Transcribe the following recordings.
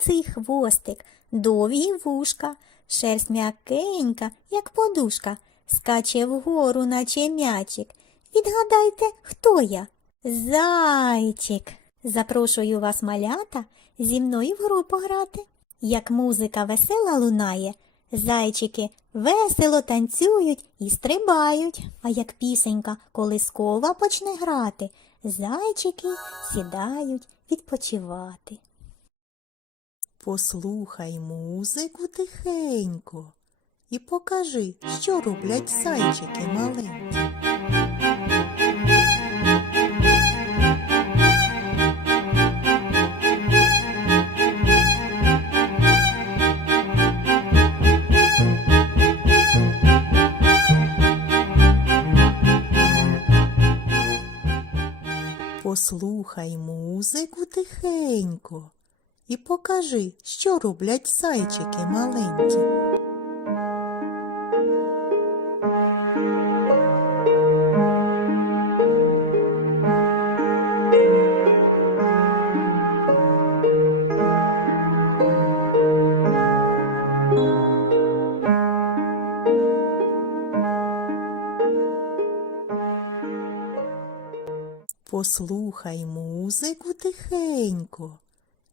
куций хвостик, довгі вушка, шерсть м'якенька, як подушка, скаче вгору, наче м'ячик. Відгадайте, хто я? Зайчик. Запрошую вас, малята, зі мною в гру пограти. Як музика весела лунає, зайчики весело танцюють і стрибають. А як пісенька колискова почне грати, зайчики сідають відпочивати. Послухай музику тихенько і покажи, що роблять зайчики маленькі. Послухай музику тихенько і покажи, що роблять зайчики маленькі. Послухай музику тихенько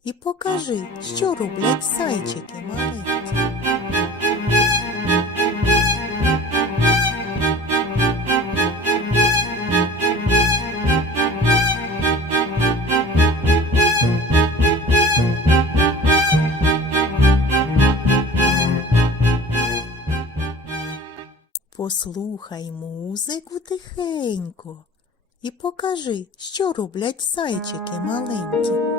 і покажи, що роблять зайчики маленькі. Послухай музику тихенько і покажи, що роблять зайчики маленькі.